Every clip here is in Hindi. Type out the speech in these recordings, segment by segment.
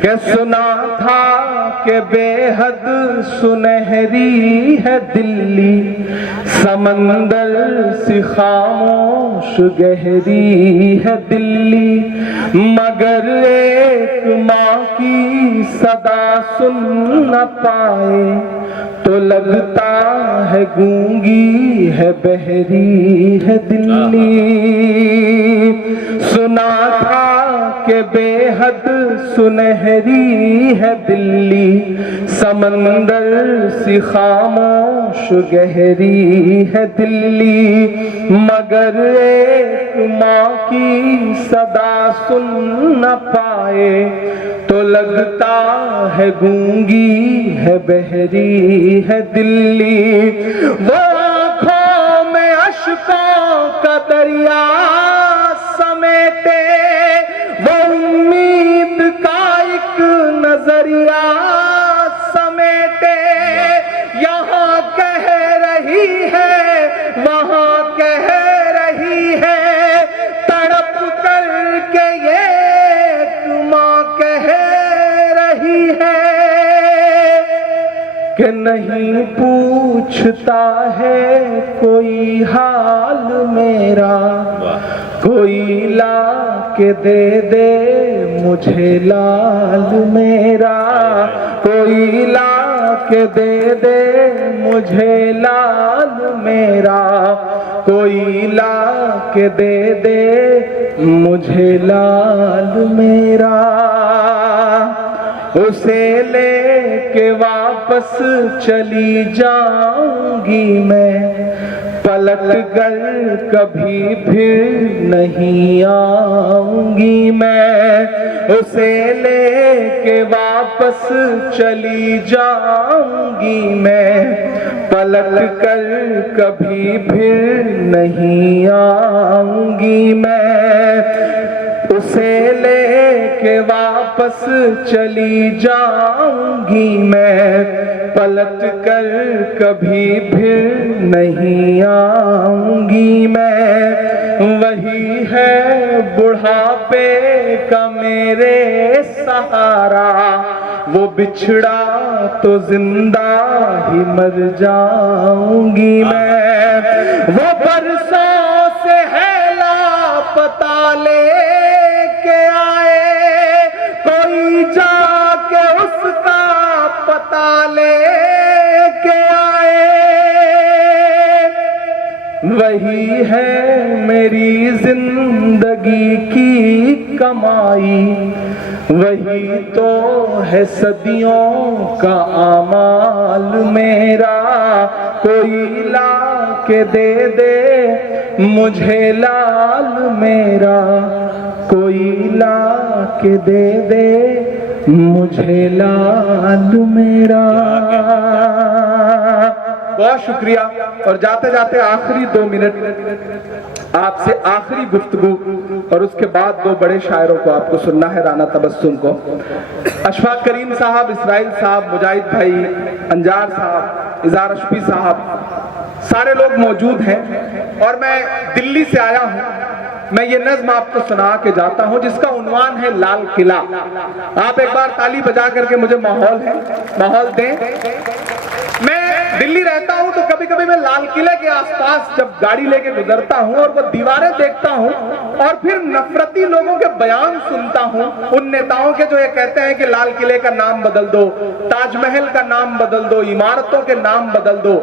कि सुना था कि बेहद सुनहरी है दिल्ली, समंदर सी खामोश गहरी है दिल्ली, मगर एक माँ की सदा सुन न पाए तो लगता है गूंगी है बहरी है दिल्ली। सुना था कि बेहद सुनहरी है दिल्ली, समंदर सी खामोश गहरी है दिल्ली, मगर एक माँ की सदा सुन न पाए तो लगता है गूंगी है बहरी है दिल्ली। वो आँखों में अश्कों का दरिया समेटे, वो उम्मीद का एक नजरिया समेटे, यहाँ कह रही है वहाँ कह रही है, तड़प कर के ये माँ कह रही है कि नहीं पूछता है कोई हाल मेरा, कोई ला के दे मुझे लाल मेरा, कोई ला के दे मुझे लाल मेरा, कोई ला के दे मुझे लाल मेरा। उसे लेके वापस चली जाऊंगी मैं, पलट कर कभी फिर नहीं आऊंगी मैं, उसे लेके वापस चली जाऊंगी मैं, पलट कर कभी फिर नहीं आऊंगी मैं, उसे लेके वापस चली जाऊंगी मैं, पलट कर कभी फिर नहीं आऊंगी मैं। वही है बुढ़ापे का मेरे सहारा, वो बिछड़ा तो जिंदा ही मर जाऊंगी मैं, वो बरसों से है लापता लेके आए, कोई जाके उसका पता लेके आए। वही है मेरी जिंदगी की कमाई, वही तो है सदियों का आमाल मेरा, कोई ला के दे मुझे लाल मेरा, कोई ला के दे मुझे लाल मेरा। बहुत शुक्रिया। और जाते जाते आखिरी 2 मिनट आपसे आखिरी गुफ्तगू, और उसके बाद 2 बड़े शायरों को आपको सुनना है, राना तबस्सुम को। अशफाक करीम साहब, इसराइल साहब, मुजाहिद भाई, अंजार साहब, इज़ार अशफी साहब, सारे लोग मौजूद हैं। और मैं दिल्ली से आया हूं। मैं ये नज्म आपको सुना के जाता हूं जिसका उन्वान है लाल किला। आप एक बार ताली बजा करके मुझे माहौल दें। मैं दिल्ली रहता हूं तो कभी कभी मैं लाल किले के आसपास जब गाड़ी लेके गुजरता हूं और वो दीवारें देखता हूं और फिर नफरती लोगों के बयान सुनता हूं, उन नेताओं के जो ये कहते हैं कि लाल किले का नाम बदल दो, ताजमहल का नाम बदल दो, इमारतों के नाम बदल दो,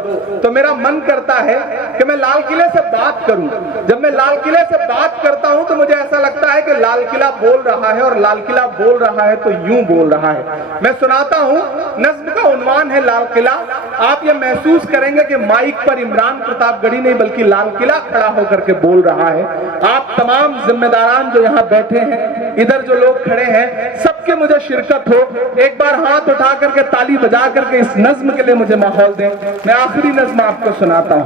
तो मेरा मन करता है कि मैं लाल किले से बात करूं। जब मैं लाल किले से बात करता हूं तो मुझे ऐसा लगता है कि लाल किला बोल रहा है, और लाल किला बोल रहा है तो यूं बोल रहा है। मैं सुनाता हूं, नज्म का उन्वान है लाल किला। आप ये महसूस करेंगे कि माइक पर इमरान प्रतापगढ़ी नहीं बल्कि लाल किला खड़ा होकर के बोल रहा है। आप तमाम जिम्मेदारान जो यहाँ बैठे हैं, इधर जो लोग खड़े हैं, सबके मुझे शिरकत हो। एक बार हाथ उठा करके ताली बजा करके इस नज्म के लिए मुझे माहौल दें। मैं आखिरी नज्म आपको सुनाता हूँ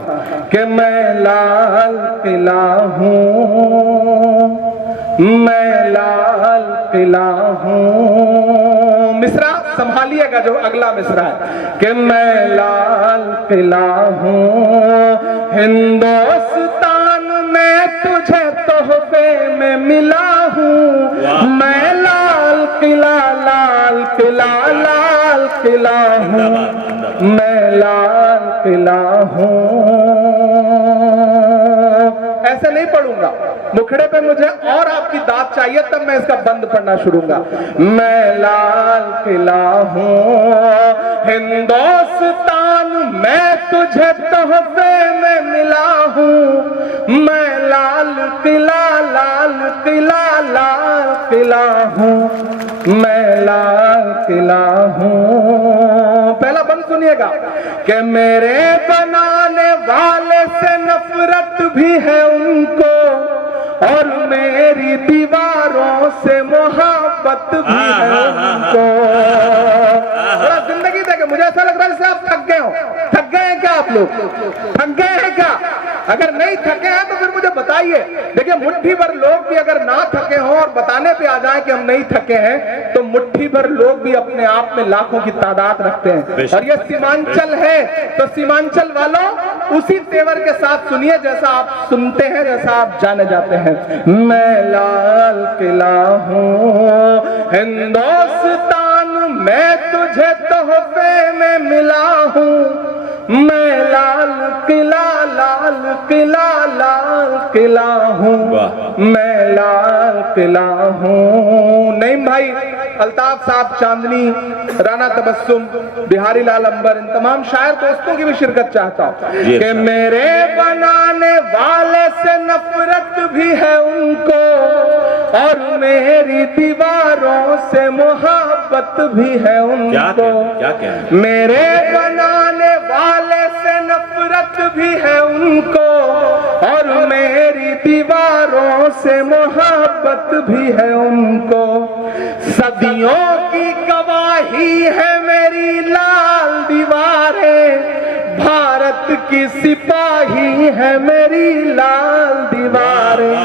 कि मैं लाल किला हूँ, मैं लाल किला हूँ। मिसरा संभालिएगा जो अगला मिसरा है कि मैं लाल किला हूँ, हिंदुस्तान में तुझे तोहफे में मिला हूँ। मैं लाल किला, लाल लाल किला हूँ, मैं लाल किला हूँ। ऐसे नहीं पढ़ूंगा, मुखड़े पे मुझे और आपकी दाद चाहिए तब मैं इसका बंद पढ़ना शुरूंगा। मैं लाल किला हूँ हिंदुस्तान, मैं तुझे तोहफे में मिला हूँ। मैं लाल किला, लाल किला, लाल किला हूँ, मैं लाल किला हूँ। पहला बंद सुनिएगा कि मेरे बनाने वाले से नफरत भी है उनको, और मेरी दीवारों से मोहब्बत भी है उनको। थोड़ा जिंदगी देखे, मुझे ऐसा लग रहा है जैसे आप थक गए हो। थक गए हैं क्या आप लोग? थक गए हैं क्या? अगर नहीं थके हैं तो फिर मुझे बताइए। देखिए, मुट्ठी भर लोग भी अगर ना थके हों और बताने पे आ जाए कि हम नहीं थके हैं, तो मुट्ठी भर लोग भी अपने आप में लाखों की तादाद रखते हैं। और ये सीमांचल है, तो सीमांचल वालों उसी तेवर के साथ सुनिए जैसा आप सुनते हैं, जैसा आप जाने जाते हैं। मैं लाल किला हूँ हिंदुस्तान, मैं तुझे तोहफे में मिला हूँ। मैं लाल किला, लाल किला, लाल किला हूँ, मैं लाल किला हूँ। नईम भाई, अल्ताफ साहब चांदनी, राना तबस्सुम, बिहारी लाल अंबर, इन तमाम शायर दोस्तों की भी शिरकत चाहता हूँ कि मेरे बनाने वाले से नफरत भी है उनको, और मेरी दीवारों से मोहब्बत भी है उनको। क्या? मेरे बनाने वाले से नफरत भी है उनको, और मेरी दीवारों से मोहब्बत भी है उनको। सदियों की गवाही है मेरी लाल दीवारें, भारत की सिपाही है मेरी लाल दीवारें।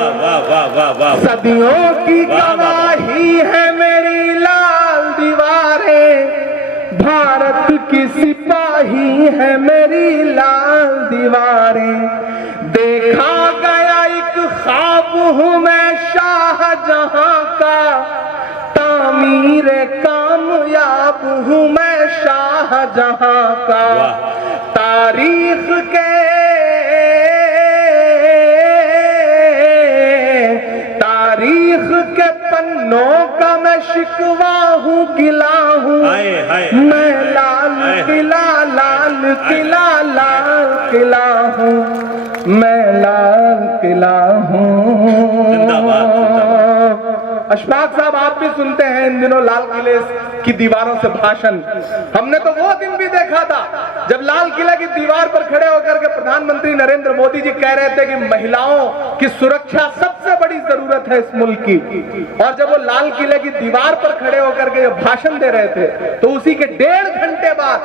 सदियों की गवाही है मेरी लाल दीवारें, भारत की सिपाही है मेरी लाल दीवारें। देखा गया एक ख्वाब हूँ मैं शाहजहां का, तामीर कामयाब हूँ मैं शाहजहां का। तारीख के पन्नों का मैं शिकवा हूँ, गिला हूँ। मैं लाल किला, लाल किला, लाल किला हूँ, मैं लाल किला हूँ। अशफाक साहब, आप भी सुनते हैं इन दिनों लाल किले की दीवारों से भाषण। हमने तो वो दिन भी देखा था जब लाल किले की दीवार पर खड़े होकर के प्रधानमंत्री नरेंद्र मोदी जी कह रहे थे कि महिलाओं की सुरक्षा सबसे बड़ी जरूरत है इस मुल्क की। और जब वो लाल किले की दीवार पर खड़े होकर के भाषण दे रहे थे, तो उसी के 1.5 घंटे बाद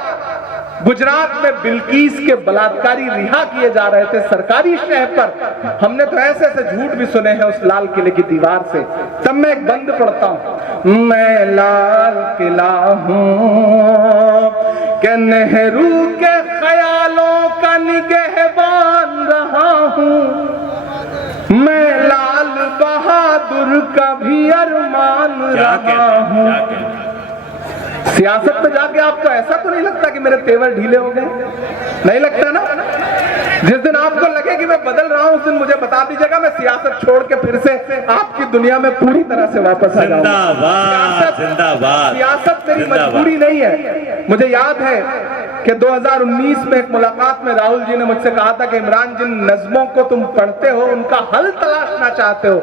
गुजरात में बिल्किस के बलात्कारी रिहा किए जा रहे थे सरकारी शहर पर। हमने तो ऐसे ऐसे झूठ भी सुने हैं उस लाल किले की दीवार से। तब मैं एक बंद पढ़ता हूं, मैं लाल किला हूं कि नेहरू के ख्यालों का निगहबान रहा हूं। मैं लाल बहादुर का भी अरमान रहा हूं। सियासत में जाके आपको ऐसा तो नहीं लगता कि मेरे तेवर ढीले हो गए? नहीं लगता ना? जिस दिन आपको लगे कि मैं बदल रहा हूं, उस दिन मुझे बता दीजिएगा, मैं सियासत छोड़ के फिर से आपकी दुनिया में पूरी तरह से वापस आ जाऊंगा। सियासत मेरी मजबूरी नहीं है। मुझे याद है कि 2019 में एक मुलाकात में राहुल जी ने मुझसे कहा था कि इमरान, जिन नज़्मों को तुम पढ़ते हो उनका हल तलाशना चाहते हो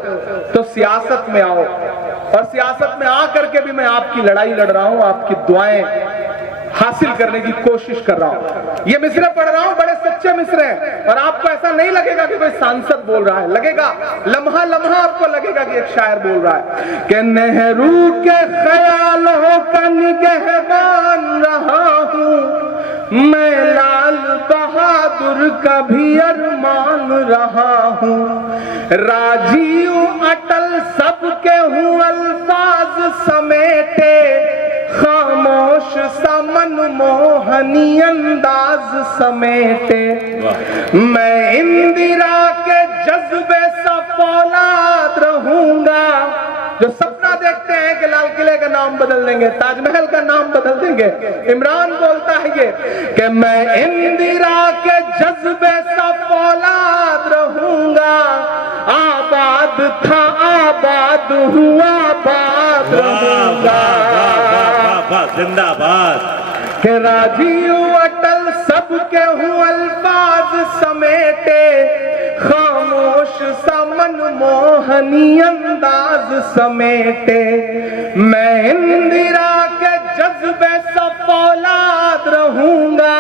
तो सियासत में आओ। और सियासत में आकर के भी मैं आपकी लड़ाई लड़ रहा हूं, आपकी दुआएं हासिल करने की कोशिश कर रहा हूं। ये मिसरे पढ़ रहा हूं, बड़े सच्चे मिसरे हैं। और आपको ऐसा नहीं लगेगा कि कोई सांसद बोल रहा है, लगेगा लम्हा लम्हा आपको लगेगा कि एक शायर बोल रहा है कि नेहरू के ख्यालों का निगहबान रहा हूं, मैं लाल बहादुर का भी अरमान रहा हूं। राजीव अटल सबके हूं अल्फाज समेटे, खामोश सा मनमोहनी अंदाज समेटे। मैं इंदिरा के जज्बे सा फौलाद रहूंगा, जो सपना देखते हैं कि लाल किले का नाम बदल देंगे, ताजमहल का नाम बदल देंगे। इमरान बोलता है ये कि मैं इंदिरा के जज्बे सा फौलाद रहूंगा, आबाद था आबाद हुआ, आबाद रहूंगा। जिंदाबाद। के राजीव अटल सबके हूँ अल्फाज समेटे, खामोश सा मनमोहनी अंदाज समेटे। मैं इंदिरा के जज्बे सा फौलाद रहूंगा,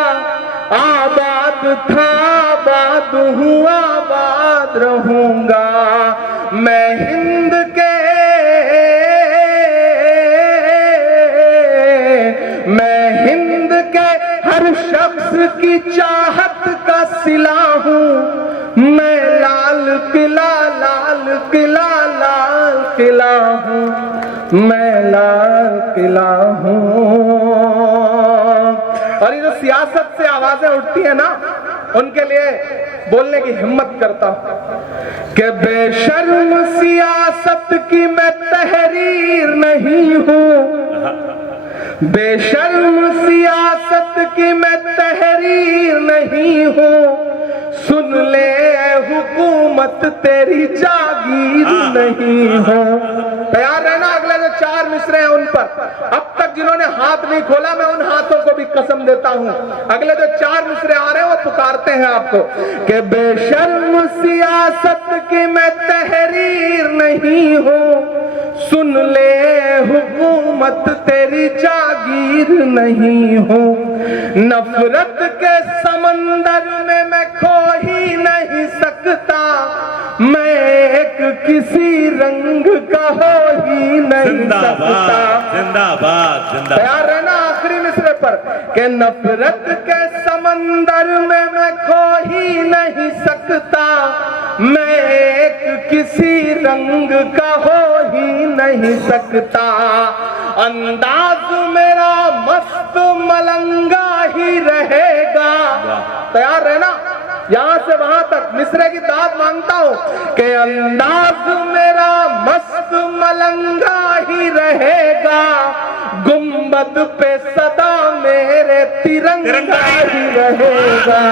आबाद था आबाद हूँ, आबाद रहूंगा। मैं हिंद के हर शख्स की चाहत का सिला हूँ, मैं लाल किला लाल किला लाल किला हूँ, मैं लाल किला हूँ। और ये जो सियासत से आवाजें उठती है ना, उनके लिए बोलने की हिम्मत करता हूं कि बेशर्म सियासत की मैं तहरीर नहीं हूँ, बेशर्म सियासत की मैं तहरीर नहीं हूँ। सुन ले हुकूमत तेरी जागीर नहीं हो। तैयार रहना अगले जो 4 मिसरे हैं उन पर। अब तक जिन्होंने हाथ नहीं खोला मैं उन हाथों को भी कसम देता हूँ, अगले जो 4 मिसरे आ रहे हैं वो पुकारते हैं आपको कि बेशर्म सियासत की मैं तहरीर नहीं हूँ, सुन ले हुकूमत तेरी जागीर नहीं हो। नफरत के समंदर में मैं खो ही नहीं सकता, मैं एक किसी रंग का हो ही नहीं सकता। जिंदाबाद जिंदाबाद। तैयार रहना आखिरी मिसरे पर कि नफरत के समंदर में मैं खो ही नहीं सकता, मैं एक किसी रंग का हो ही नहीं सकता। अंदाज मेरा मस्त मलंगा ही रहेगा। तैयार रहना यहां से वहां तक मिसरे की दाद मांगता हूं कि अंदाज मेरा मस्त मलंगा ही रहेगा, गुंबद पे सदा मेरे तिरंगा ही रहेगा।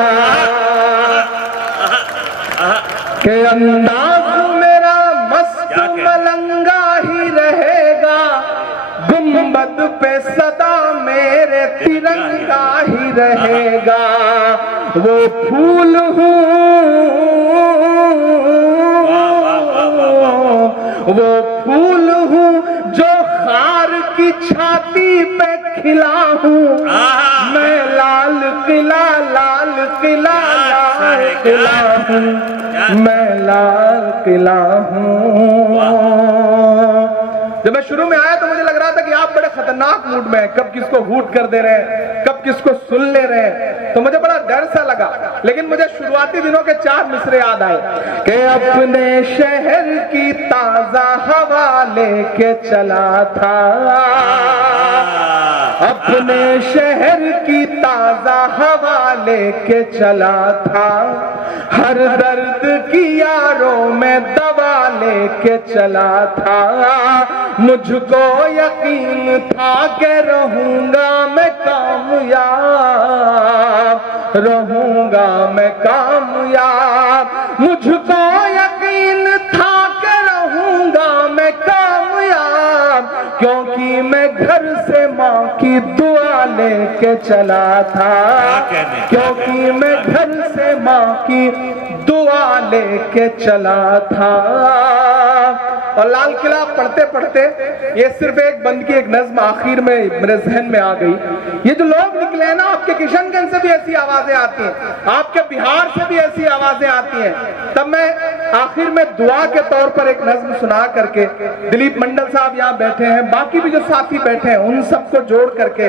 कि अंदाज मेरा मस्त मलंगा ही रहेगा, गुंबद पे सदा मेरे तिरंगा ही रहेगा। वो फूल हूँ, वो फूल हूँ जो खार की छाती पे खिला हूँ, मैं लाल किला लाल किला लाल किला हूँ, मैं लाल किला हूँ। जब मैं शुरू में आया तो मुझे लग रहा था कि आप बड़े खतरनाक मूड में हैं, कब किसको हूट कर दे रहे हैं, कब किसको सुन ले रहे हैं, तो मुझे बड़ा डर सा लगा। लेकिन मुझे शुरुआती दिनों के 4 मिसरे याद आए कि अपने शहर की ताजा हवा लेके चला था, अपने शहर की ताजा हवा लेके चला था, हर दर्द की यारों में दवा लेके चला था। मुझको यकीन था कि रहूंगा मैं कामयाब, रहूंगा मैं कामयाब। मुझको यकीन था कि रहूंगा मैं कामयाब, क्योंकि मैं घर से माँ की दुआ लेके चला था, क्योंकि मैं घर से माँ की दुआ लेके चला था। और लाल किला पढ़ते पढ़ते ये सिर्फ एक बंद की एक नज्म आखिर में मेरे जहन में आ गई। ये जो लोग निकले हैं ना, आपके किशनगंज से भी ऐसी आवाजें आती हैं, आपके बिहार से भी ऐसी आवाजें आती हैं। तब मैं आखिर में दुआ के तौर पर एक नज्म सुना करके, दिलीप मंडल साहब यहाँ बैठे हैं, बाकी भी जो साथी बैठे हैं, उन सबको जोड़ करके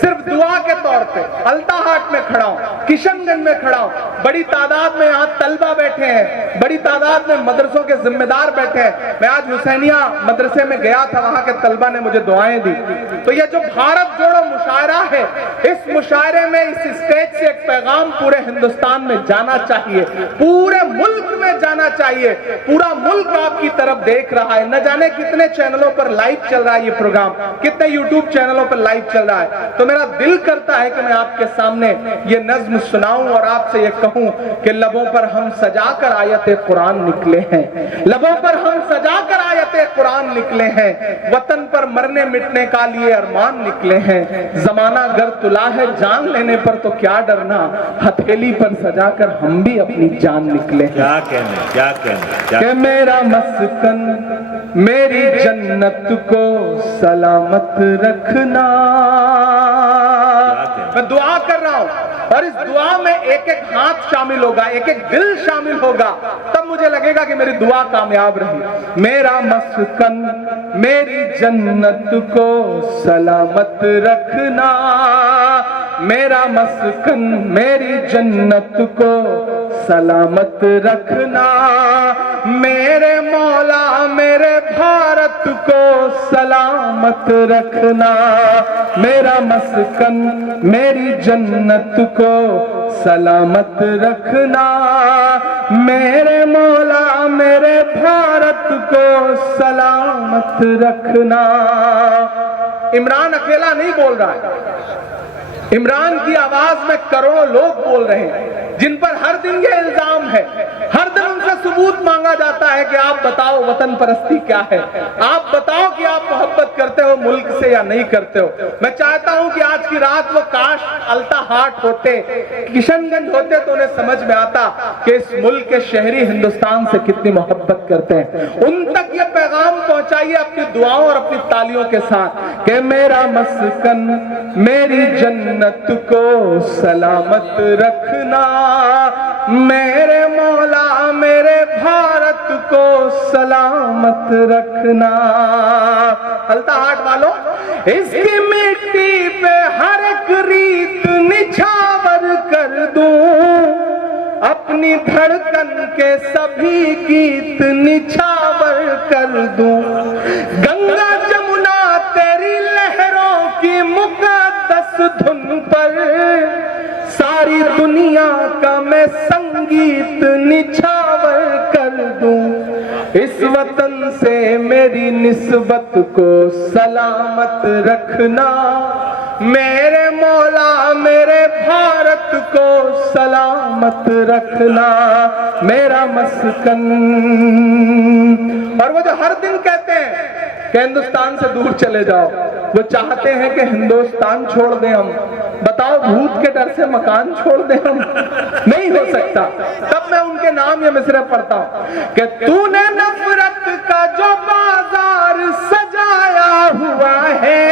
सिर्फ दुआ के तौर पे अल्ताहाट में खड़ा हूं, किशनगंज में खड़ा हूं, बड़ी तादाद में यहाँ तलबा बैठे हैं, बड़ी बड़ी तादाद में मदरसों के जिम्मेदार बैठे हैं। मैं आज हुसैनिया मदरसे में गया था, वहां के तलबा ने मुझे दुआएं दी। तो ये जो भारत जोड़ो मुशायरा है, इस मुशायरे में इस स्टेज से एक पैगाम पूरे हिंदुस्तान में जाना चाहिए, पूरे मुल्क में जाना चाहिए। पूरा मुल्क आपकी तरफ देख रहा है। न जाने कितने चैनलों पर लाइव चल रहा है ये प्रोग्राम, कितने यूट्यूब चैनलों पर लाइव चल रहा है। तो मेरा दिल करता है कि मैं आपके सामने ये नज्म सुनाऊं और आपसे ये कहूं कि लबों पर हम सजाकर आयते कुरान निकले हैं, लबों पर हम सजाकर आयते कुरान निकले हैं। वतन पर मरने मिटने का लिए अरमान निकले हैं। जमाना गर तुला है जान लेने पर तो क्या डरना, हथेली पर सजाकर हम भी अपनी जान निकले हैं। क्या कहने कि मेरा मस्कन मेरी जन्नत को सलामत रखना। मैं दुआ कर रहा हूं और इस दुआ में एक एक हाथ शामिल होगा, एक एक दिल शामिल होगा, तब मुझे लगेगा कि मेरी दुआ कामयाब रही। मेरा मस्कन मेरी जन्नत को सलामत रखना, मेरा मस्कन मेरी जन्नत को सलामत रखना। मेरे मौला मेरे भारत को सलामत रखना, मेरा मस्कन मेरी जन्नत को सलामत रखना। मेरे मौला मेरे भारत को सलामत रखना। इमरान अकेला नहीं बोल रहा है, इमरान की आवाज में करोड़ों लोग बोल रहे हैं जिन पर हर दिन ये इल्जाम है, हर दिन उनसे सबूत मांगा जाता है कि आप बताओ वतन परस्ती क्या है, आप बताओ कि आप मोहब्बत करते हो मुल्क से या नहीं करते हो। मैं चाहता हूं कि आज की रात वो काश अल्ताहाट होते, किशनगंज होते तो उन्हें समझ में आता कि इस मुल्क के शहरी हिंदुस्तान से कितनी मोहब्बत करते हैं। उन तक ये पैगाम पहुंचाइए अपनी दुआओं और अपनी तालियों के साथ कि मेरा मस्कन मेरी जन्नत को सलामत रखना, मेरे मौला मेरे भारत को सलामत रखना। अल्ताहाट वालों, इसकी मिट्टी पे हर एक रीत निछावर कर दूं, अपनी धड़कन के सभी गीत निछावर कर दूं। गंगा जमुना तेरी लहरों की मुकद्दस धुन पर सारी दुनिया का मैं संगीत निछावर कर दूं। इस वतन से मेरी निस्बत को सलामत रखना, मेरे मौला मेरे भारत को सलामत रखना, मेरा मस्कन। और वो जो हर दिन कहते हैं कि हिंदुस्तान से दूर चले जाओ, वो चाहते हैं कि हिंदुस्तान छोड़ दें हम। बताओ भूत के डर से मकान छोड़ दें हम? नहीं हो सकता। तब मैं उनके नाम ये मिसरे पढ़ता हूं कि तूने नफरत का जो बाजार सजाया हुआ है,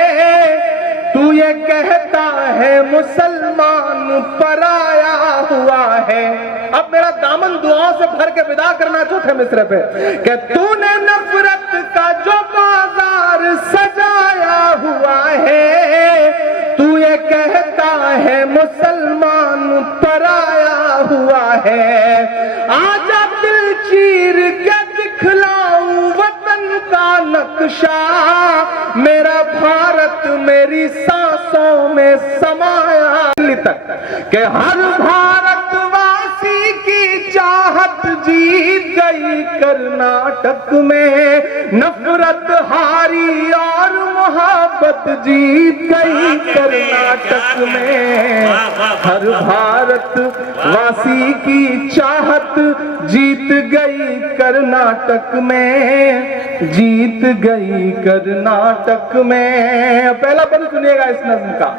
तू ये कहता है मुसलमान पराया हुआ है। अब मेरा दामन दुआओं से भर के विदा करना चौथे मिसरे पे कि तूने नफरत का जो बाजार सजाया हुआ है, तू ये कहता है मुसलमान पराया हुआ है। आजा दिल चीर के दिखलाऊं वतन का नक्शा, मेरा भारत मेरी सांसों में समाया तक कि हर भारतवासी की चाहत जीत गई कर्नाटक में, नफरत हारी और मोहब्बत जीत गई कर्नाटक में। हर भारतवासी की चाहत जीत गई कर्नाटक में, जीत गई कर्नाटक में। पहला पद सुनिएगा इस नज्म का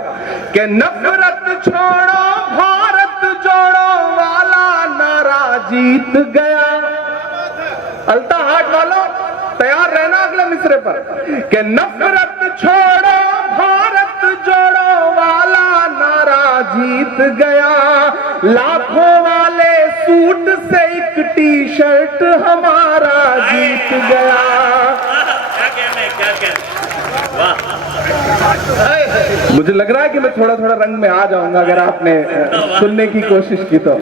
कि नफरत छोड़ो भारत जोड़ो वाला नारा जीत गया। अल्ताहाट वालों तैयार रहना अगले मिसरे पर कि नफरत छोड़ो भारत जोड़ो वाला नारा जीत गया। लाखों वाले सूट से एक टी शर्ट हमारा जीत गया। मुझे लग रहा है कि मैं थोड़ा थोड़ा रंग में आ जाऊंगा अगर आपने सुनने की कोशिश की तो।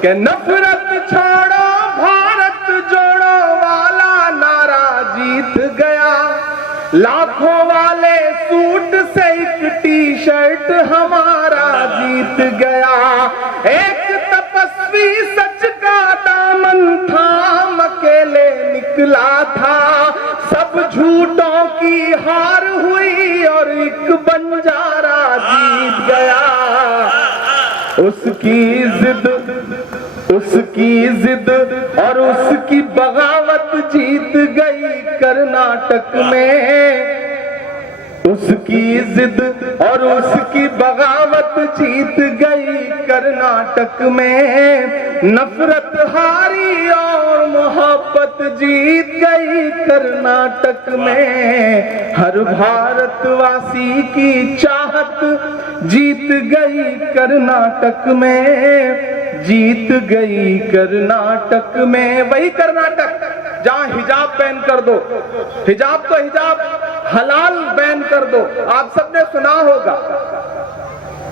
कि नफरत छोड़ो भारत लाखों वाले सूट से एक टी शर्ट हमारा जीत गया। एक तपस्वी सच का दामन थाम अकेले निकला था। सब झूठों की हार हुई और एक बंजारा जीत गया। उसकी जिद और उसकी बगावत जीत गई कर्नाटक में। उसकी जिद और उसकी बगावत जीत गई कर्नाटक में। नफरत हारी और मोहब्बत जीत गई कर्नाटक में। हर भारतवासी की चाहत जीत गई कर्नाटक में। जीत गई कर्नाटक में। वही कर्नाटक जहां हिजाब बैन कर दो, हिजाब तो हिजाब हलाल बैन कर दो। आप सबने सुना होगा।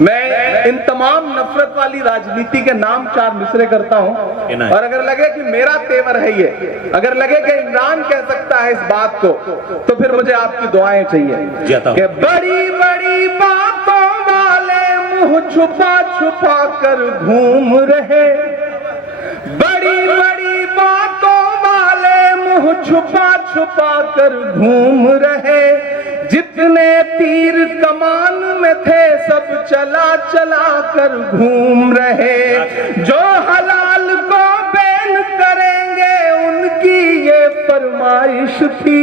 मैं इन तमाम नफरत वाली राजनीति के नाम 4 मिसरे करता हूं, और अगर लगे कि मेरा तेवर है ये, अगर लगे कि इमरान कह सकता है इस बात को, तो फिर मुझे आपकी दुआएं चाहिए कि बड़ी बड़ी बातों वाले मुंह छुपा छुपा कर घूम रहे। बड़ी बड़ी बातों वाले मुंह छुपा छुपा कर घूम रहे। जितने तीर कमान में थे सब चला चला कर घूम रहे। जो हलाल को बैन करेंगे उनकी ये फरमाइश थी।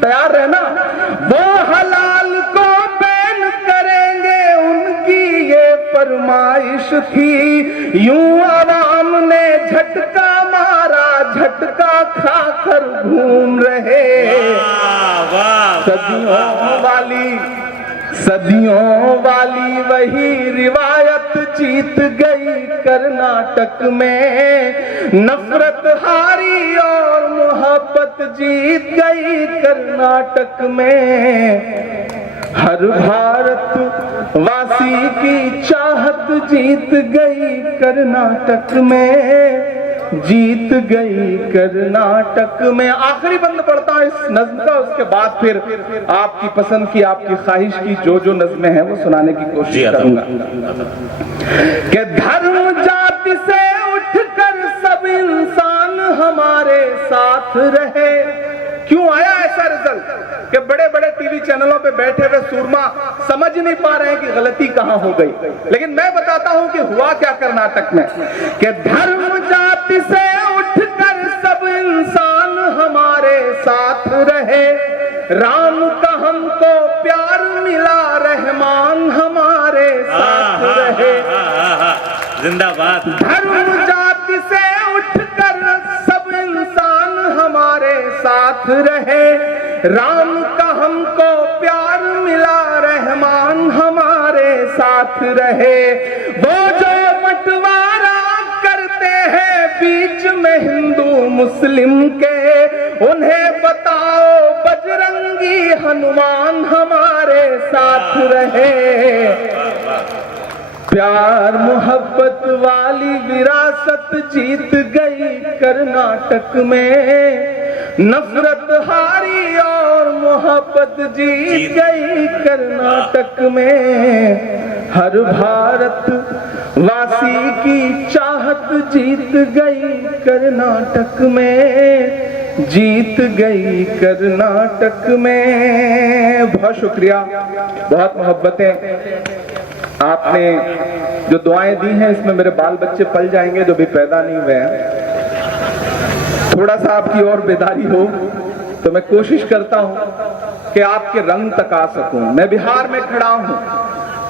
तैयार है ना? वो हलाल को बैन करेंगे उनकी ये फरमाइश थी। यूं आवाम ने झटका मारा, झटका खाकर घूम रहे। सदियों वाली वही रिवायत जीत गई कर्नाटक में। नफरत हारी और मोहब्बत जीत गई कर्नाटक में। हर भारत वासी की चाहत जीत गई कर्नाटक में। जीत गई कर्नाटक में। आखिरी बंद पढ़ता हूं इस नज्म का, उसके बाद फिर आपकी पसंद की, आपकी ख्वाहिश की जो नज्में हैं वो सुनाने की कोशिश करूंगा। कि धर्म जाति से उठकर सब इंसान हमारे साथ रहे। क्यों आया ऐसा रिजल्ट कि बड़े बड़े टीवी चैनलों पे बैठे हुए सूरमा समझ नहीं पा रहे हैं कि गलती कहां हो गई। लेकिन मैं बताता हूं कि हुआ क्या कर्नाटक में। कि धर्म जाति से उठकर सब इंसान हमारे साथ रहे। राम का हमको प्यार मिला, रहमान हमारे साथ रहे। जिंदाबाद। धर्म जाति से उठकर सब इंसान हमारे साथ रहे। राम का हमको प्यार मिला, रहमान हमारे साथ रहे। वो जो बंटवारा करते हैं बीच में हिंदू मुस्लिम के, उन्हें बताओ बजरंगी हनुमान हमारे साथ रहे। प्यार मोहब्बत वाली विरासत जीत गई कर्नाटक में। नफरत हारी और मोहब्बत जीत गई कर्नाटक में। हर भारत वासी की चाहत जीत गई कर्नाटक में। जीत गई कर्नाटक में। बहुत शुक्रिया, बहुत मोहब्बतें आपने जो दुआएं दी हैं, इसमें मेरे बाल बच्चे पल जाएंगे जो भी पैदा नहीं हुए हैं। थोड़ा सा आपकी और बेदारी हो तो मैं कोशिश करता हूं कि आपके रंग तक आ सकूं। मैं बिहार में खड़ा हूं,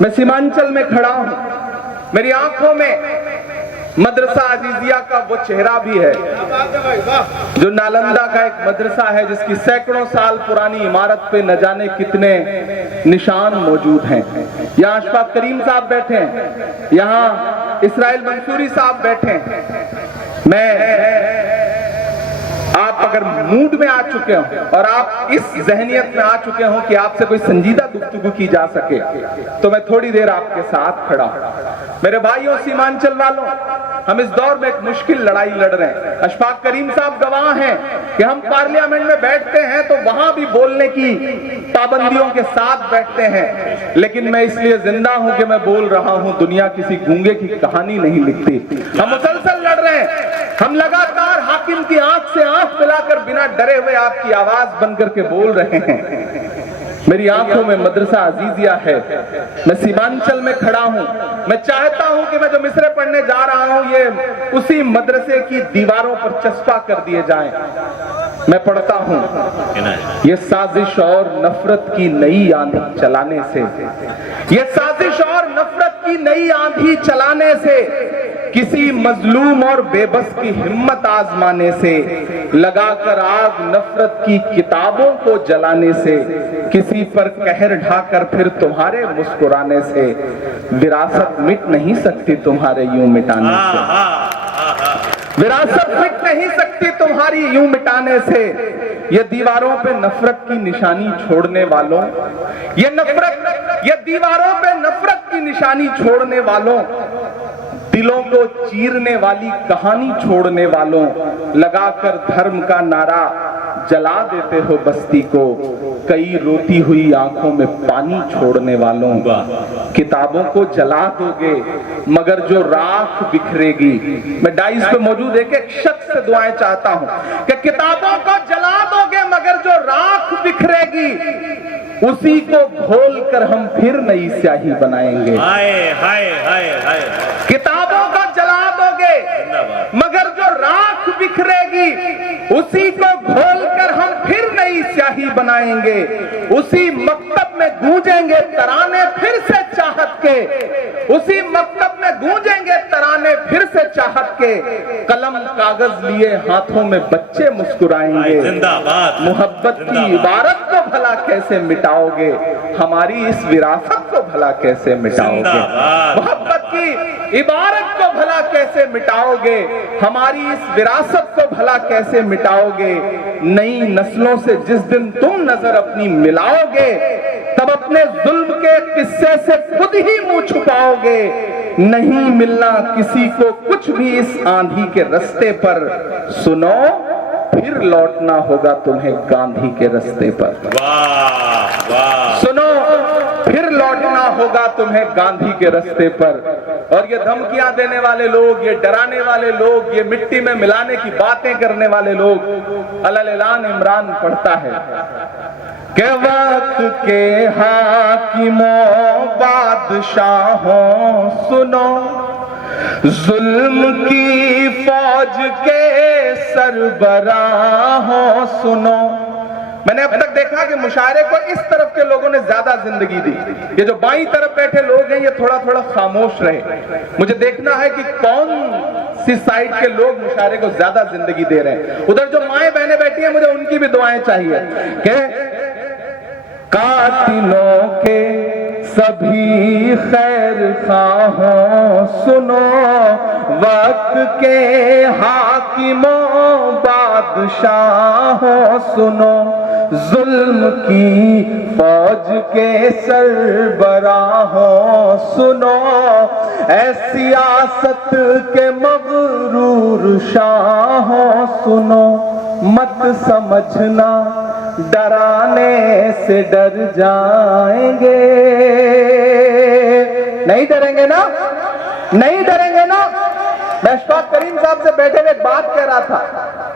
मैं सीमांचल में खड़ा हूं। मेरी आंखों में मदरसा अजीजिया का वो चेहरा भी है जो नालंदा का एक मदरसा है, जिसकी सैकड़ों साल पुरानी इमारत पे न जाने कितने निशान मौजूद हैं। यहाँ अशफाक करीम साहब बैठे हैं, यहाँ इसराइल मंसूरी साहब बैठे हैं। मैं आप अगर मूड में आ चुके हो और आप इस जहनियत में आ चुके हो कि आपसे कोई संजीदा गुफ्तगू की जा सके, तो मैं थोड़ी देर आपके साथ खड़ा हूं। मेरे भाइयों सीमांचल वालों, हम इस दौर में एक मुश्किल लड़ाई लड़ रहे हैं। अशफाक करीम साहब गवाह हैं कि हम पार्लियामेंट में बैठते हैं तो वहां भी बोलने की पाबंदियों के साथ बैठते हैं, लेकिन मैं इसलिए जिंदा हूं कि मैं बोल रहा हूं। दुनिया किसी गूंगे की कहानी नहीं लिखती। हम मुसलसल लड़ रहे हैं, हम लगातार हाकिम की आंख से आंख मिलाकर बिना डरे हुए आपकी आवाज बनकर के बोल रहे हैं। मेरी आंखों में मदरसा अजीजिया है, मैं सीमांचल में खड़ा हूं। मैं चाहता हूं कि मैं जो मिसरे पढ़ने जा रहा हूं ये उसी मदरसे की दीवारों पर चस्पा कर दिए जाएं। मैं पढ़ता हूं, ये साजिश और नफरत की नई आंधी चलाने से, ये साजिश और नफरत की नई आंधी चलाने से, किसी मजलूम और बेबस की हिम्मत आजमाने से, लगाकर आग नफरत की किताबों को जलाने से, किसी पर कहर ढाकर फिर तुम्हारे मुस्कुराने से, विरासत मिट नहीं सकती तुम्हारे यूं मिटाने से। विरासत मिट नहीं सकती तुम्हारी यूं मिटाने से। ये दीवारों पे नफरत की निशानी छोड़ने वालों, ये दीवारों पे नफरत की निशानी छोड़ने वालों, दिलों को चीरने वाली कहानी छोड़ने वालों, लगाकर धर्म का नारा जला देते हो बस्ती को, कई रोती हुई आंखों में पानी छोड़ने वालों। किताबों को जला दोगे मगर जो राख बिखरेगी, मैं डाइस पे मौजूद एक शख्स से दुआएं चाहता हूं कि किताबों को जला दोगे मगर जो राख बिखरेगी, उसी को घोल कर हम फिर नई स्याही बनाएंगे। हाय हाय हाय हाय। किताबों को जला दोगे मगर जो राख बिखरेगी, उसी को घोल कर हम फिर नई स्याही बनाएंगे। उसी मकतब में गूंजेंगे तराने फिर से चाहत के, उसी मकतब में गूंजेंगे तराने फिर से चाहत के। कलम कागज लिए हाथों में बच्चे मुस्कुराएंगे। जिंदाबाद। मोहब्बत की इबारत को भला कैसे मिटाओगे, हमारी इस विरासत को भला कैसे मिटाओगे। मोहब्बत की इबारत को भला कैसे मिटाओगे, हमारी इस विरासत को भला कैसे मिटाओगे। नई नस्लों से जिस दिन तुम नजर अपनी मिलाओगे, तब अपने जुल्म के किस्से से खुद ही मुंह छुपाओगे। नहीं मिलना किसी को कुछ भी इस आंधी के रास्ते पर, सुनो फिर लौटना होगा तुम्हें गांधी के रास्ते पर। वाह वाह। सुनो फिर लौटना होगा तुम्हें गांधी के रास्ते पर। और ये धमकियां देने वाले लोग, ये डराने वाले लोग, ये मिट्टी में मिलाने की बातें करने वाले लोग, अलल-ऐलान इमरान पढ़ता है कि वक्त के हाकिमों बादशाहों सुनो, जुल्म की फौज के सरबराहों सुनो। मैंने अब तक देखा कि मुशायरे को इस तरफ के लोगों ने ज्यादा जिंदगी दी। ये जो बाईं तरफ बैठे लोग हैं ये थोड़ा थोड़ा खामोश रहे। मुझे देखना है कि कौन सी साइड के लोग मुशायरे को ज्यादा जिंदगी दे रहे हैं। उधर जो माएं बहनें बैठी हैं, मुझे उनकी भी दुआएं चाहिए कि कातिलों के सभी खैर खाहों सुनो, वक्त के हाकिमों बादशाहों सुनो, जुल्म की फौज के सरबराहों सुनो, ऐ सियासत के मगरूर शाहों सुनो। मत समझना डराने से डर जाएंगे, नहीं डरेंगे ना, नहीं डरेंगे ना। मैं अशफाक करीम साहब से बैठे हुए एक बात कह रहा था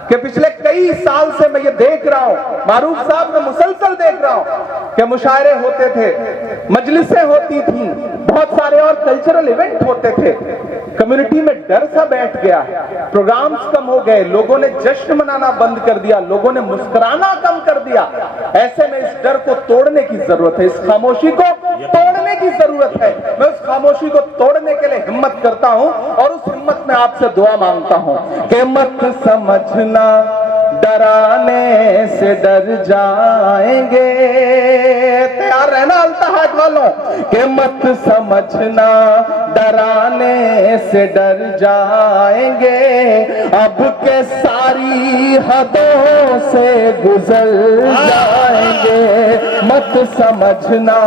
कि पिछले कई साल से मैं ये देख रहा हूं, मारूफ साहब मैं मुसलसल देख रहा हूं कि मुशायरे होते थे, मजलिसें होती थी, बहुत सारे और कल्चरल इवेंट होते थे। कम्युनिटी में डर सा बैठ गया, प्रोग्राम्स कम हो गए, लोगों ने जश्न मनाना बंद कर दिया, लोगों ने मुस्कुराना कम कर दिया। ऐसे में इस डर को तोड़ने की जरूरत है, इस खामोशी को तोड़ने की जरूरत है। मैं उस खामोशी को तोड़ने के लिए हिम्मत करता हूं और उस हिम्मत में आपसे दुआ मांगता हूं कि मत समझना डराने से डर जाएंगे। तैयार रहना अल्ताहाट वालों कि मत समझना डराने से डर जाएंगे, अब के सारी हदों से गुजर जाएंगे। मत समझना,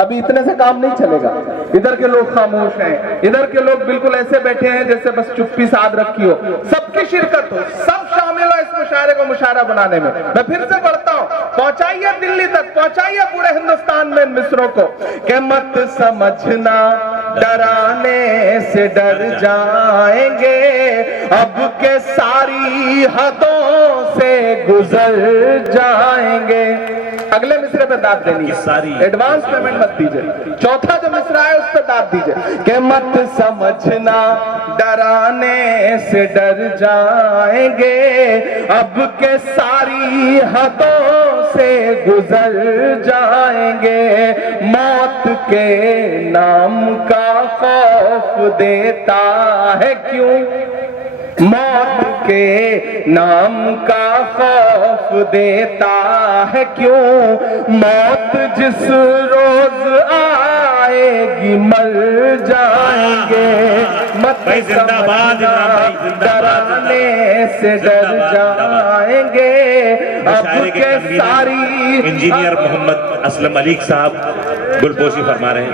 अभी इतने से काम नहीं चलेगा, इधर के लोग खामोश हैं, इधर के लोग बिल्कुल ऐसे बैठे हैं जैसे बस चुप्पी साध रखी हो। सबकी शिरकत हो, सब शामिल हो इस मुशायरे को मुशायरा बनाने में। मैं फिर से पढ़ता हूँ, पहुंचाइए दिल्ली तक, पहुंचाइए पूरे हिंदुस्तान में इन मिसरों को। कि मत समझना डराने से डर जाएंगे, अब के सारी हदों से गुजर जाएंगे। अगले मिसरे पे दाद देनी है, सारी एडवांस पेमेंट मत दीजिए। चौथा जो मिसरा है उस पर दाद दीजिए कि मत समझना डराने से डर जाएंगे, अब के सारी हदों से गुजर जाएंगे। मौत के नाम का खौफ देता है क्यों, मौत के नाम का खौफ देता है क्यों। मौत जिस रोज आएगी मर जाएंगे। मत समझना डराने से डर जाएंगे, अब के सारी। इंजीनियर मोहम्मद असलम अली साहब गुलपोशी फरमा रहे हैं,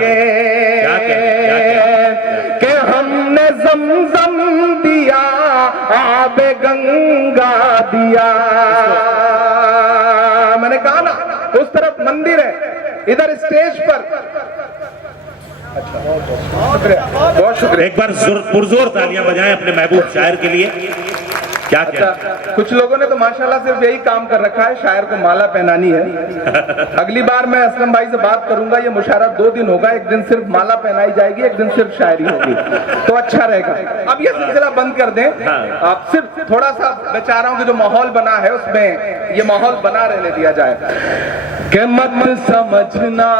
क्या कहें कि हमने ज़मज़म दिया, आबे गंगा दिया। मैंने कहा ना उस तरफ मंदिर है, इधर स्टेज पर। अच्छा बहुत शुक्रिया। एक बार पुरजोर तालियां बजाएं अपने महबूब शायर के लिए। क्या क्या अच्छा, कुछ लोगों ने तो माशाल्लाह सिर्फ यही काम कर रखा है, शायर को माला पहनानी है। अगली बार मैं असलम भाई से बात करूंगा, ये मुशायरा 2 दिन होगा, एक दिन सिर्फ माला पहनाई जाएगी, एक दिन सिर्फ शायरी होगी, तो अच्छा रहेगा। अब ये सिलसिला बंद कर दें, आप सिर्फ थोड़ा सा बेचारों के जो माहौल बना है उसमें ये माहौल बना रहने दिया जाए। कि मत समझना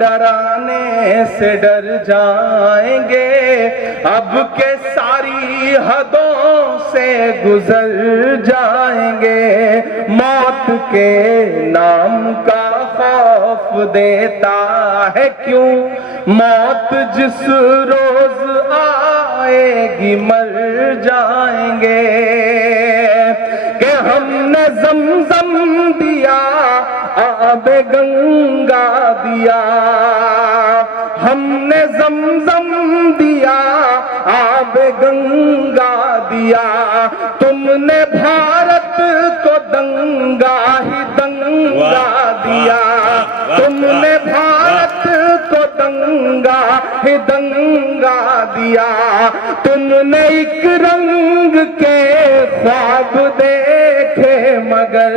डराने से डर जाएंगे, अब के सारी हदों से गुजर जाएंगे। मौत के नाम का खौफ देता है क्यों, मौत जिस रोज आएगी मर जाएंगे। कि हमने ज़मज़म दिया, आबे गंगा दिया, हमने ज़मज़म दिया, आबे गंगा दिया। तुमने भारत को दंगा ही दंगा दिया, तुमने भारत को दंगा ही दंगा दिया। तुमने एक रंग के ख्वाब देखे मगर,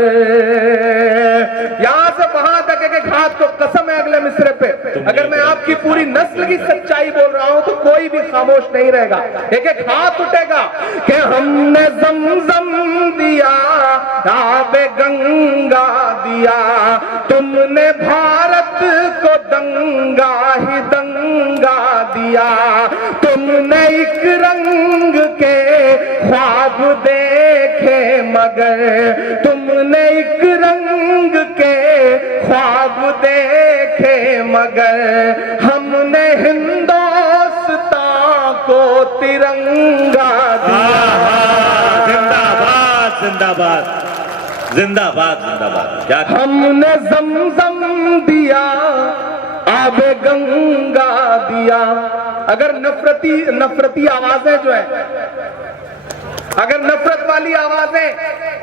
यहां से वहां तक एक हाथ को कसम है अगले मिसरे पे, अगर मैं आपकी पूरी नस्ल की सच्चाई बोल रहा हूं तो कोई भी खामोश नहीं रहेगा, एक एक हाथ उठेगा। कि हमने ज़मज़म दिया, आबे गंगा दिया, तुमने भारत को दंगा ही दंगा दिया। तुमने एक रंग के ख्वाब देखे मगर, तुमने एक रंग के ख्वाब देखे मगर, हमने हिंदुस्तान को तिरंगा दिया। जिंदाबाद जिंदाबाद जिंदाबाद जिंदाबाद। क्या हमने ज़मज़म दिया, आबे गंगा दिया। अगर नफरती आवाजें जो है, अगर नफरत वाली आवाजें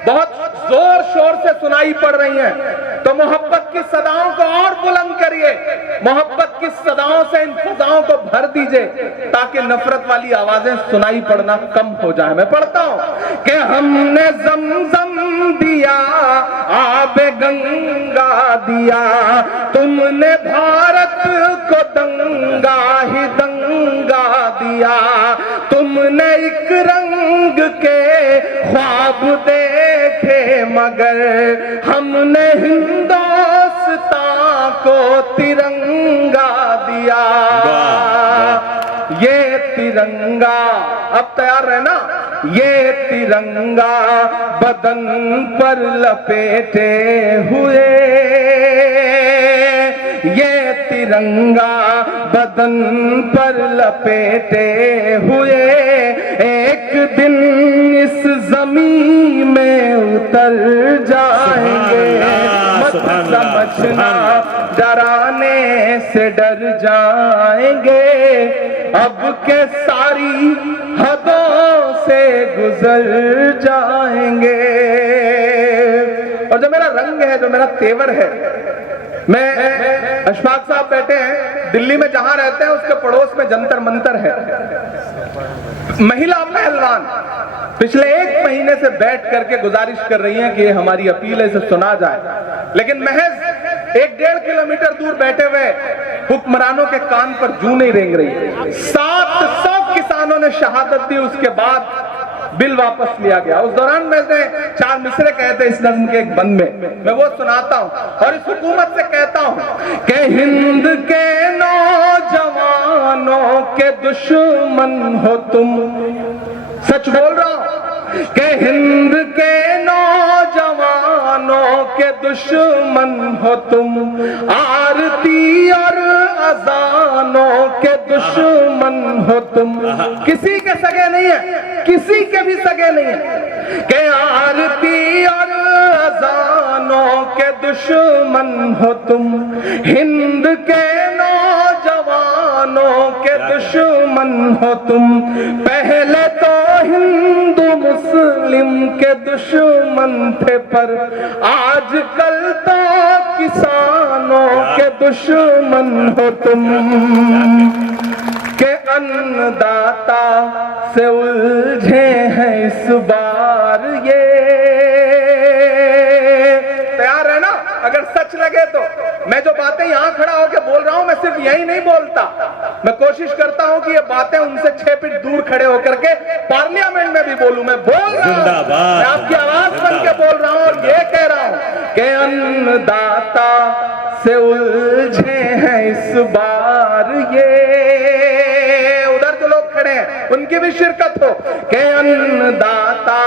बहुत जोर शोर से सुनाई पड़ रही हैं, तो मोहब्बत की सदाओं को और बुलंद करिए, मोहब्बत की सदाओं से इन फजाओं को भर दीजिए ताकि नफरत वाली आवाजें सुनाई पड़ना कम हो जाए। मैं पढ़ता हूं कि हमने ज़मज़म दिया, आबे गंगा दिया, तुमने भारत को दंगा ही दंगा दिया। तुमने एक रंग के ख्वाब देखे मगर, हमने हिंदुस्तान को तिरंगा दिया। ये तिरंगा, अब तैयार रहना, ये तिरंगा बदन पर लपेटे हुए, ये तिरंगा बदन पर लपेटे हुए, एक दिन इस जमीन में उतर जाएंगे। मत समझना डराने से डर जाएंगे, अब के सारी हदों से गुजर जाएंगे। और जो मेरा रंग है, जो मेरा तेवर है, मैं अशफाक साहब बैठे हैं दिल्ली में, जहां रहते हैं उसके पड़ोस में जंतर मंतर है। महिला पहलवान पिछले 1 महीने से बैठ करके गुजारिश कर रही हैं कि ये हमारी अपील है, इसे सुना जाए, लेकिन महज 1-1.5 किलोमीटर दूर बैठे हुए हुक्मरानों के कान पर जूं नहीं रेंग रही। 700 किसानों ने शहादत दी, उसके बाद बिल वापस लिया गया। उस दौरान मैंने 4 मिसरे कहते इस नज्म के एक बंद में, मैं वो सुनाता हूं और इस हुकूमत से कहता हूं कि हिंद के नौजवानों के दुश्मन हो तुम, सच बोल रहा हूं कि हिंद के नौजवानों के दुश्मन हो तुम, आरती और अजानों के दुश्मन हो तुम। किसी के सगे नहीं है, किसी के भी सगे नहीं है कि आरती और अजानों के दुश्मन हो तुम, हिंद के नौजवानों के दुश्मन हो तुम। पहले तो हिंदू मुस्लिम के दुश्मन थे, पर आजकल तो किसानों के दुश्मन हो तुम, के अन्नदाता से उलझे हैं इस बार ये। तैयार है ना? अगर सच लगे तो मैं जो बातें यहां खड़ा होकर बोल रहा हूं, मैं सिर्फ यही नहीं बोलता, मैं कोशिश करता हूं कि ये बातें उनसे 6 फीट दूर खड़े होकर के पार्लियामेंट में भी बोलूं। मैं बोल रहा हूं, मैं आपकी आवाज बन के बोल रहा हूं और ये कह रहा हूं कि अन्नदाता से उलझे हैं इस बार ये। उधर जो लोग खड़े हैं उनकी भी शिरकत हो कि अन्नदाता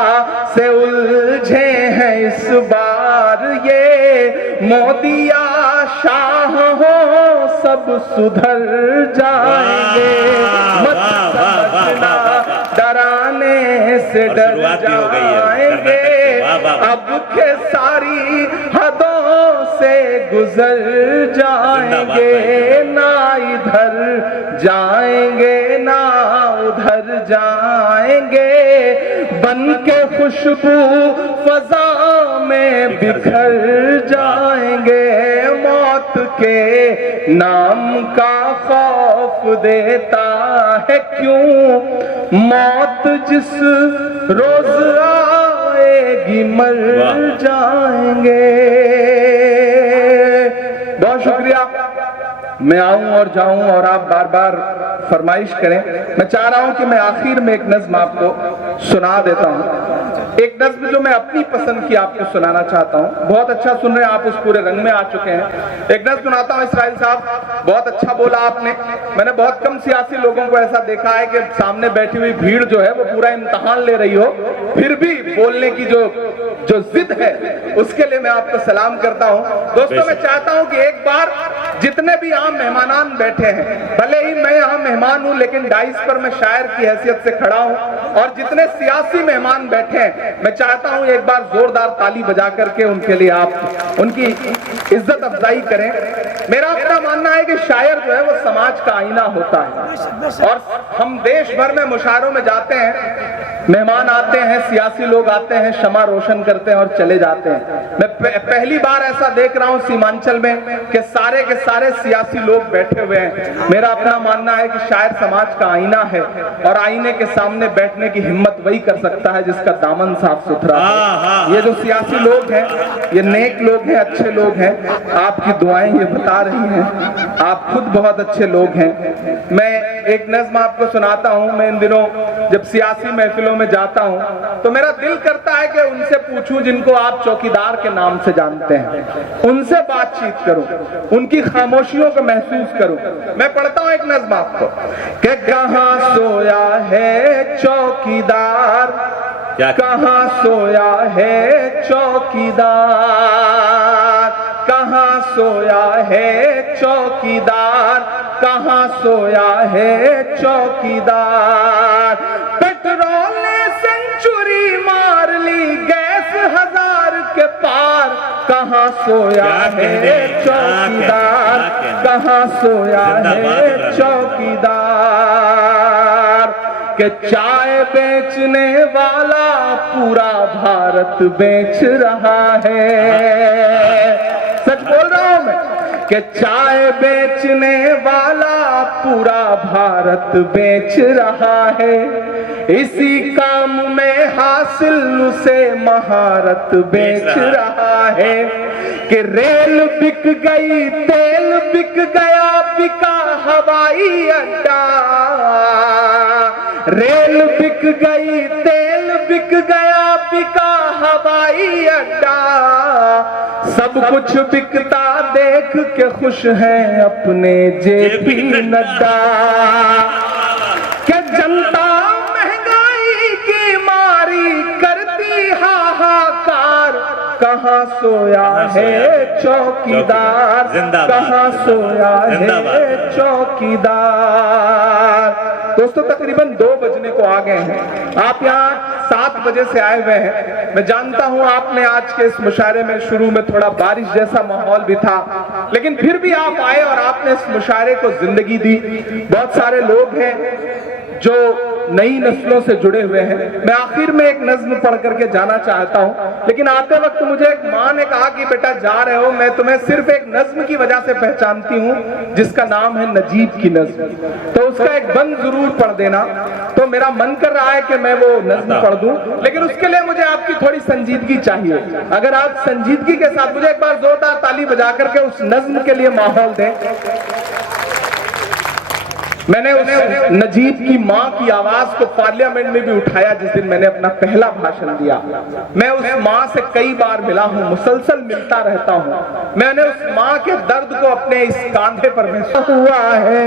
से उलझे हैं इस बार ये। मोदिया शाह हो सब सुधर जाएंगे, मत समझना डराने से डर जाएंगे, अब के सारी हदों से गुजर जाएंगे, ना इधर जाएंगे ना उधर जाएंगे, बन के खुशबू फजा में बिखर जाएंगे। मौत के नाम का खौफ देता है क्यों, मौत जिस रोज आएगी मर जाएंगे। बहुत शुक्रिया। मैं आऊं और जाऊं और आप बार बार फरमाइश करें। मैं चाह रहा हूं कि मैं आखिर में एक नज्म आपको सुना देता हूं, एक नज्म जो मैं अपनी पसंद की आपको सुनाना चाहता हूं। बहुत अच्छा सुन रहे हैं आप, उस पूरे रंग में आ चुके हैं। एक नज्म सुनाता हूं। इसराइल साहब बहुत अच्छा बोला आपने। मैंने बहुत कम सियासी लोगों को ऐसा देखा है कि सामने बैठी हुई भीड़ जो है वो पूरा इम्तहान ले रही हो, फिर भी बोलने की जो जिद है उसके लिए मैं आपको सलाम करता हूं। दोस्तों, मैं चाहता हूं कि एक बार जितने भी यहाँ मेहमानान बैठे हैं, भले ही मैं यहाँ मेहमान हूँ लेकिन डाइस पर मैं शायर की हैसियत से खड़ा हूँ, और जितने सियासी मेहमान बैठे हैं मैं चाहता हूँ एक बार जोरदार ताली बजा करके उनके लिए आप उनकी इज्जत अफजाई करें। मेरा अपना मानना है कि शायर जो है वो समाज का आईना होता है, और हम देश भर में मुशायरों में जाते हैं, मेहमान आते हैं, सियासी लोग आते हैं, शमा रोशन करते हैं और चले जाते हैं। मैं पहली बार ऐसा देख रहा हूं सीमांचल में कि सारे के सारे सियासी लोग बैठे हुए हैं। मेरा अपना मानना है कि शायर समाज का आईना है, और आईने के सामने बैठने की हिम्मत वही कर सकता है जिसका दामन साफ सुथरा है। ये जो सियासी लोग हैं ये नेक लोग हैं, अच्छे लोग हैं, आपकी दुआएं ये बता रही हैं, आप खुद बहुत अच्छे लोग हैं। मैं एक नज्म आपको सुनाता हूं। मैं इन दिनों जब सियासी महफिलों में जाता हूं तो मेरा दिल करता है कि उनसे पूछूं जिनको आप चौकीदार के नाम से जानते हैं, उनसे बातचीत करूं, उनकी खामोशियों को महसूस करूं। मैं पढ़ता हूं एक नज्म आपको कि कहां सोया है चौकीदार, कहां सोया है चौकीदार, कहां सोया है चौकीदार, कहां सोया है चौकीदार। पेट्रोल ने सेंचुरी मार ली, गैस 1000 के पार, कहां सोया क्या है कहने, चौकीदार, क्या कहने। कहाँ सोया जिंदाबाद है इब्राहिम। चौकीदार, के चाय बेचने वाला पूरा भारत बेच रहा है। सच बोल रहा हूं मैं कि चाय बेचने वाला पूरा भारत बेच रहा है। इसी काम में हासिल उसे महारत बेच रहा है। कि रेल बिक गई, तेल बिक गया, बिका हवाई अड्डा। रेल बिक गई, तेल बिक गया, बिका हवाई अड्डा। सब कुछ बिकता देख के खुश हैं अपने जेपी नड्डा। कि जनता महंगाई की मारी करती हाहाकार, कहाँ सोया है चौकीदार, जिंदाबाद। कहाँ सोया है जिंदाबाद। चौकीदार। दोस्तों तकरीबन 2 बजने को आ गए हैं। आप यहाँ 7 बजे से आए हुए हैं। मैं जानता हूँ आपने आज के इस मुशायरे में शुरू में थोड़ा बारिश जैसा माहौल भी था, लेकिन फिर भी आप आए और आपने इस मुशायरे को जिंदगी दी। बहुत सारे लोग हैं जो नई नस्लों से जुड़े हुए हैं। मैं आखिर में एक नज्म पढ़ करके जाना चाहता हूं, लेकिन आते वक्त मुझे एक माँ ने कहा कि बेटा जा रहे हो, मैं तुम्हें सिर्फ एक नज्म की वजह से पहचानती हूं जिसका नाम है नजीब की नज्म, तो उसका एक बंद जरूर पढ़ देना। तो मेरा मन कर रहा है कि मैं वो नज्म पढ़ दूं, लेकिन उसके लिए मुझे आपकी थोड़ी संजीदगी चाहिए। अगर आप संजीदगी के साथ मुझे एक बार जोरदार ताली बजा करके उस नज्म के लिए माहौल दें। मैंने उस नजीब की माँ की आवाज को पार्लियामेंट में भी उठाया जिस दिन मैंने अपना पहला भाषण दिया। मैं उस माँ से कई बार मिला हूँ, मुसलसल मिलता रहता हूँ। मैंने उस माँ के दर्द को अपने इस कांधे पर महसूस हुआ है।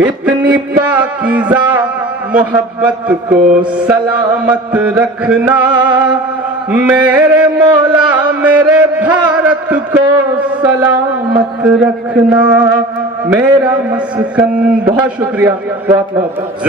इतनी पाकीज़ा मोहब्बत को सलामत रखना, मेरे मौला मेरे भारत को सलामत रखना, मेरा मस्कन। बहुत शुक्रिया, बहुत बहुत।